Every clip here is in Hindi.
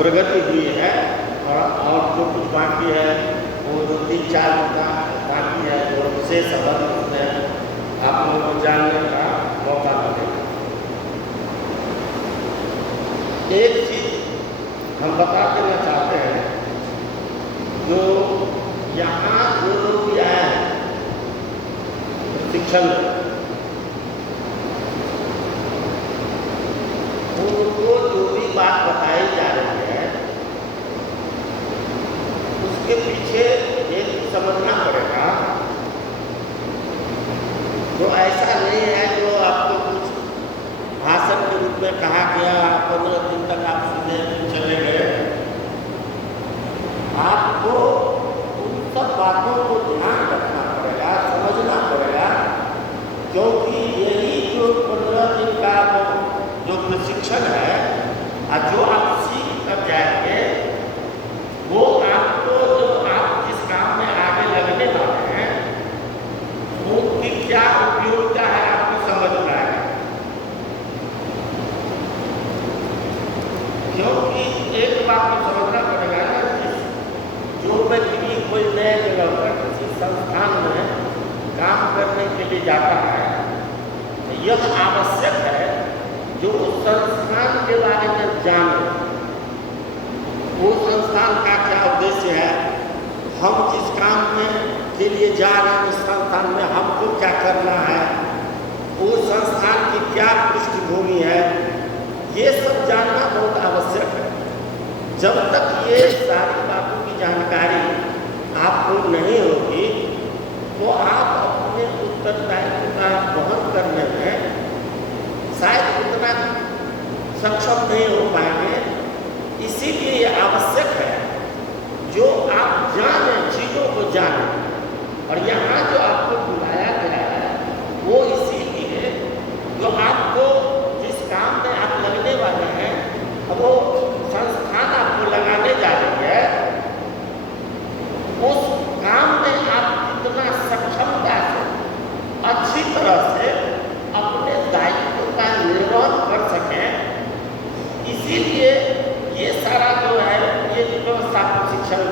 प्रगति हुई है और जो कुछ बाकी है वो जो 3-4 का बाकी है जो विशेष अवधि उसमें आप लोगों को जानने का मौका मिलेगा। एक चीज हम बता देना चाहते हैं, जो यहाँ जो लोग आए हैं प्रशिक्षण उनको जो भी बात बताई जा रही है उसके पीछे एक समझना पड़ेगा। तो ऐसा नहीं है जो आपको कुछ भाषण के रूप में कहा गया 15 दिन तक आप सुने चले गए। आपको उन सब बातों को ध्यान रखना पड़ेगा, समझना पड़ेगा, क्योंकि यही जो 15 दिन का जो प्रशिक्षण है जो आप सीख कर जाएंगे वो आपको जो आप जिस काम में आगे लगने वाले हैं उनकी क्या उपयोगिता है आपको समझ में आएगा। क्योंकि एक बात को समझना पड़ेगा ना, जो व्यक्ति कोई नए जगह पर किसी संस्थान में काम करने के लिए जाता है तो यह आवश्यक है जो उस संस्थान के बारे में जाने, वो संस्थान का क्या उद्देश्य है, हम जिस काम में के लिए जा रहे हैं उस संस्थान में हमको क्या करना है, उस संस्थान की क्या पृष्ठभूमि है, ये सब जानना बहुत आवश्यक है। जब तक ये सारी बातों की जानकारी आपको नहीं होगी तो आप अपने उत्तरदायित्व का वहन करने में शायद उतना सक्षम नहीं हो पाएंगे। इसीलिए ये आवश्यक है जो आप जाने, चीज़ों को जाने। और यहाँ जो आपको बुलाया गया है वो इसीलिए जो आपको जिस काम में आप लगने वाले हैं वो संस्थान आपको लगाने जा रही है, उस काम में आप कितना सक्षमता से अच्छी तरह से अपने दायित्व का निर्वहन कर सकें। इसीलिए ये सारा जो है ये व्यवस्था प्रशिक्षण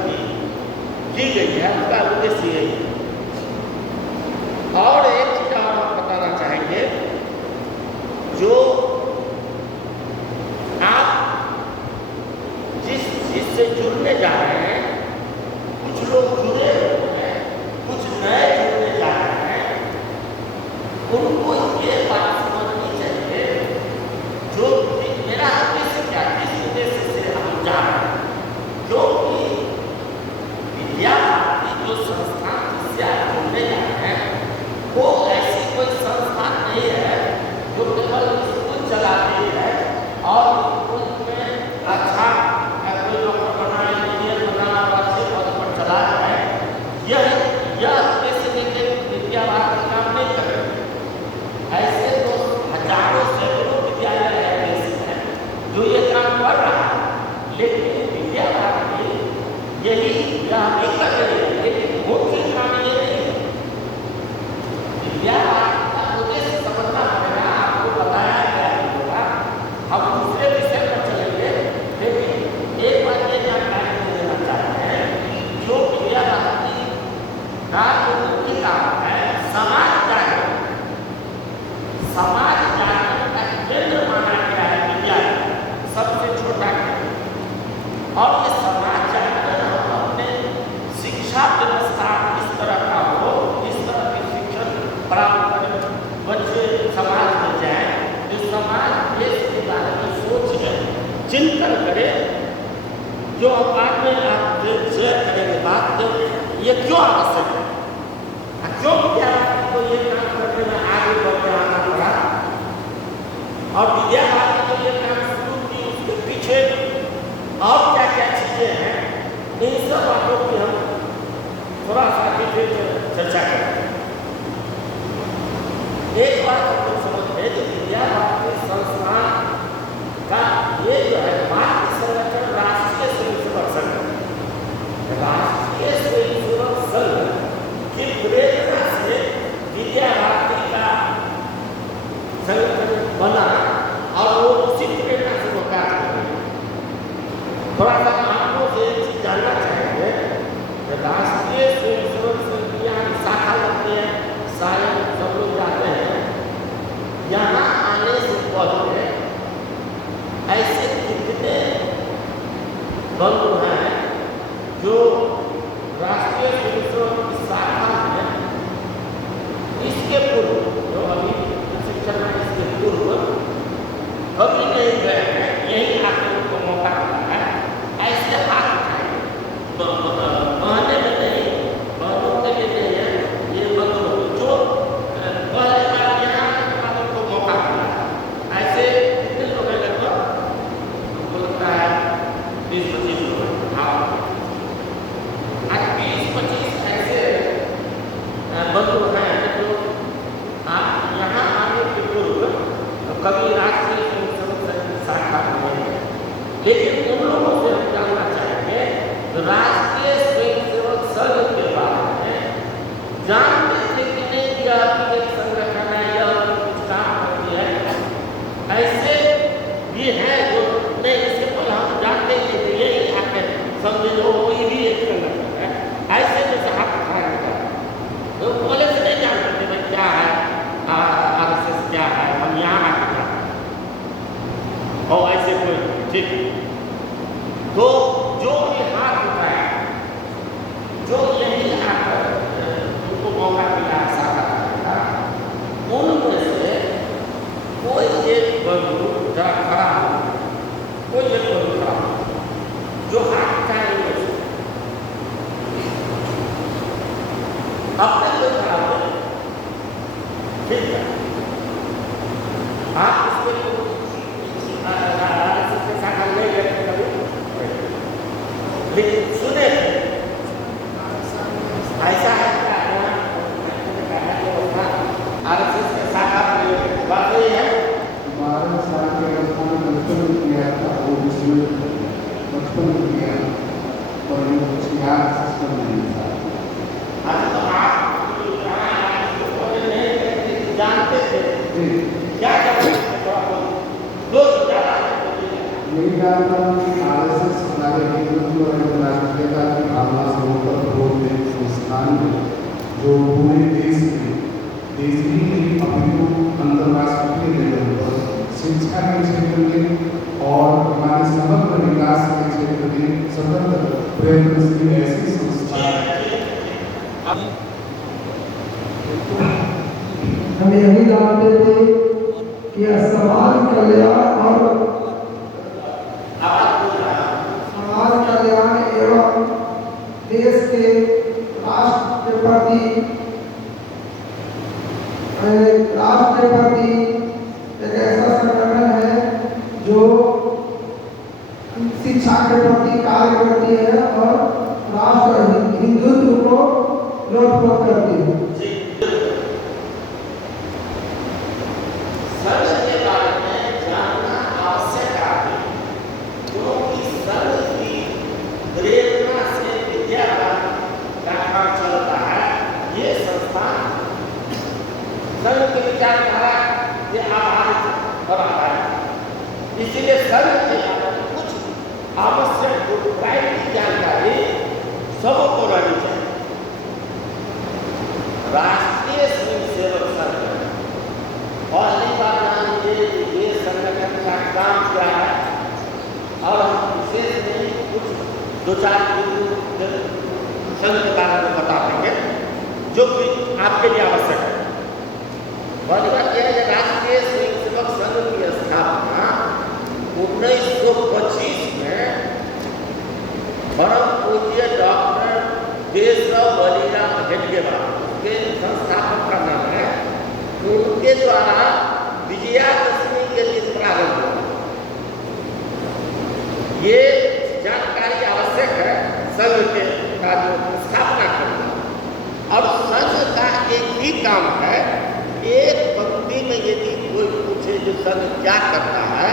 की गई है, उसका उद्देश्य यही है। और एक चीज और हम बताना चाहेंगे, जो आप जिस चीज से जुड़ने जा रहे हैं, कुछ लोग जुड़े हुए हैं, कुछ नए जुड़ने जा रहे हैं, उनको ये बात समझनी चाहिए जो मेरा उद्देश्य क्या, किस उद्देश्य से हम जा रहे हैं। क्योंकि विद्यार्थी जो संस्थान जिससे आप जुड़ने जा रहे हैं वो ऐसी कोई संस्थान नहीं है जो केवल स्कूल चलाती है और स्कूल में अच्छा कोई डॉक्टर बना, इंजीनियर बना और अच्छे पद पर चला रहा है। यह उद्देश्य लेकर विद्यार्थी काम नहीं कर रहे। ऐसे तो हजारों सैकड़ों विद्यालय ऐसे हैं जो ये काम कर रहा है, लेकिन विद्यार्थी यही नहीं कर रहे हैं। लेकिन मुख्य काम ये नहीं है। विद्यार्थी का उद्देश्य समझना पड़ेगा, आपको बताया गया होगा। हम दूसरे विषय पर चलेंगे, लेकिन एक बार ये जानकारी देना चाहते हैं, जो विद्यार्थी का जो मुख्य काम है समाज जागरण, समाज जागरण का केंद्र माना गया है विद्यालय, सबसे छोटा केंद्र। और ये समाज जागरण हम अपने शिक्षा व्यवस्था इस तरह का हो, इस तरह की शिक्षण प्राप्त करें, बच्चे समाज में जाए, जो समाज देश के बारे में सोचे, चिंतन करे, जो बाद में आप शेयर करेंगे बात, जो ये क्यों आवश्यक है, क्यों विद्यार्थी को ये काम करने में आगे बढ़ते आना पड़ा, और विद्यार्थी को ये काम शुरू की उसके पीछे और क्या क्या चीजें हैं, इन सब बातों की हम थोड़ा सा पीछे चर्चा करें। एक बात हम लोग समझते हैं, जो विद्यार्थी संस्थान का ये जो है भारतीय संगठन राष्ट्रीय स्वयंसेवक संघ, राष्ट्रीय स्वयंसेवक संघ की प्रेरणा से विद्यार्थी का संगठन बना और वो उसी प्रेरणा से वो कार्य कर रहे हैं। थोड़ा सा आपको से एक चीज जानना चाहेंगे, राष्ट्रीय स्वयंसेवक संघ की यहाँ शाखा लगती है, शायद सब लोग जाते हैं। यहाँ आने से पहले ऐसे कितने बंधु हैं जो राष्ट्रीय स्वयंसेवक की शाखा है, इसके पूर्व जो अभी शिक्षण में इसके पूर्व कभी नहीं गए हैं, यही आकर उनको मौका मिला है, ऐसे हाथ उठाए। कहने में नहीं, बंधुओं के लिए नहीं है, ये बंधु जो पहले बार यहाँ उनको मौका मिला है, ऐसे कितने लोग हैं? लगभग हमको लगता है 20-25 लोग। हाँ, आज 20-25 ऐसे बंधु हैं जो यहाँ आने के पूर्व कभी राष्ट्रीय स्वयंसेवक संघ की शाखा में है, लेकिन उन लोगों से हम जानना चाहेंगे तो राष्ट्रीय स्वयंसेवक संघ के बारे में जानते थे कि नहीं, यह एक संगठन है, यह कुछ काम करती है। ऐसे भी है जो नहीं, इसके पहले हम जानते थे कि यही आके समझे लो कोई भी एक संगठन है, ऐसे जैसे हाथ उठाया गया तो पहले से नहीं जानते थे भाई क्या है RSS क्या है, हम यहाँ आके और ऐसे कोई ठीक। तो जो भी हाथ उठाया, जो यही आकर उनको मौका मिला शाखा करने का, उनमें से कोई एक बंधु जरा खड़ा हो, कोई एक बंधु खड़ा हो जो हाथ उठाएंगे अपने को खड़ा हो, ठीक है। आप इसके शाखा नहीं गए कभी, लेकिन सुने ऐसा है RSS के शाखा बात यही है। 12 साल के अवस्था में बचपन में किया था, वो जिसमें बचपन में किया और ये कुछ याद सिस्टम नहीं था। अच्छा, तो आप जानते थे क्या करते थे? यही जानता हूँ कि RSS हमारे हिंदुत्व और राष्ट्रीयता की भावना से होकर ग्रोथ एक संस्थान है जो पूरे देश में, देश ही नहीं अपितु अंतर्राष्ट्रीय लेवल पर शिक्षा के क्षेत्र में और हमारे समग्र विकास के क्षेत्र में सतत प्रयत्नशील ऐसी संस्था है। हम यही जानते थे कि समाज कल्याण और समाज कल्याण एवं देश के राष्ट्र के प्रति एक ऐसा संगठन है जो शिक्षा के प्रति कार्य करती है और राष्ट्र हिंदुत्व को लोकप्रिय करती है। संघ की विचारधारा से आधारित हो रहा है, इसलिए संघ के कुछ आवश्यक प्राइमरी जानकारी सबको रहनी चाहिए। राष्ट्रीय स्वयंसेवक संघ पहली बार जानिए कि ये संगठन का काम क्या है, और हम विशेष नहीं कुछ 2-4 संघ के बारे में बता देंगे जो कि आपके लिए आवश्यक है। पहली बात यह है कि राष्ट्रीय स्वयंसेवक संघ की स्थापना 1925 में परम पूज्य डॉक्टर केशव बलिराम हेडगेवार के संस्थापक का नाम है, उनके द्वारा विजयादशमी के दिन प्रारंभ हुआ। ये जानकारी आवश्यक है संघ के का जो स्थापना करना, और संघ का एक ही काम है, एक पंक्ति में यदि कोई पूछे जो संघ क्या करता है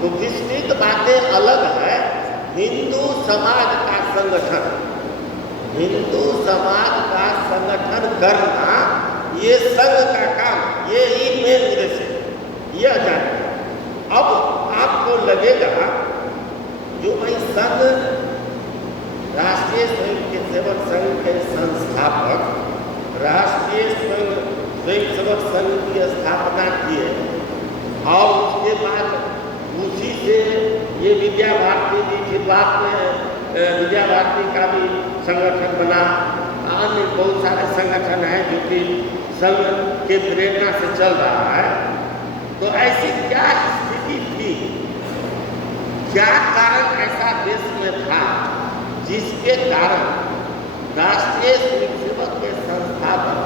तो विस्तृत बातें अलग है। हिंदू समाज का संगठन, हिंदू समाज का संगठन करना ये संघ का काम, ये ही मेन उद्देश्य है, यह जानिए। अब आपको लगेगा जो भाई संघ, राष्ट्रीय स्वयंसेवक संघ के संस्थापक, राष्ट्रीय स्वयंसेवक संघ की स्थापना की है और उसके बाद उसी से ये विद्या भारती भी, फिर बाद में विद्या भारती का भी संगठन बना, अन्य बहुत सारे संगठन हैं जो कि संघ के प्रेरणा से चल रहा है। तो ऐसी क्या स्थिति थी, क्या कारण ऐसा देश में था जिसके कारण राष्ट्रीय स्वयंसेवक के संस्थापक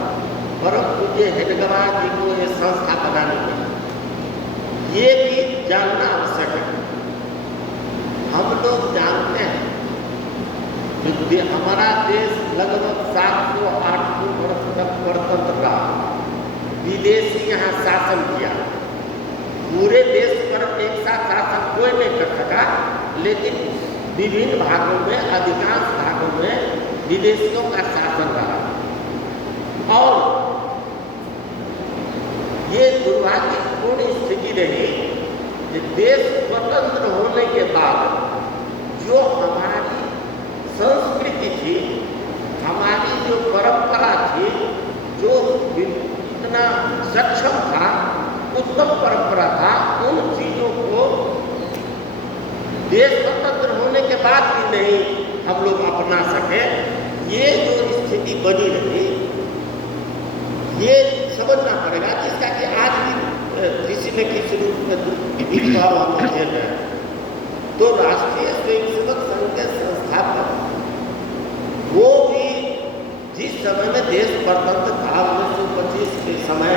परम पूज्य हेडगेवार जी को ये संस्था बनानी पड़ी, ये भी जानना आवश्यक है। हम लोग जानते हैं कि हमारा देश लगभग 700-800 वर्ष तक स्वतंत्र रहा, विदेशी यहाँ शासन किया, पूरे देश पर एक साथ शासन कोई नहीं कर सका, लेकिन विभिन्न भागों में, अधिकांश भागों में विदेशियों का शासन रहा और ये दुर्भाग्यपूर्ण स्थिति रही कि देश स्वतंत्र होने के बाद जो हमारी संस्कृति थी, हमारी जो परंपरा थी, जो इतना सक्षम था, उत्तम परंपरा था, उन चीजों को देश स्वतंत्र होने के बाद भी नहीं हम लोग अपना सके। ये जो स्थिति बनी रही, ये समझना पड़ेगा, जिसका कि आज भी किसी न किसी रूप में दुष्प्रभाव हम झेल रहे हैं। तो राष्ट्रीय स्वयंसेवक संघ के संस्थापक वो भी जिस समय में देश स्वतंत्र था 1925 के समय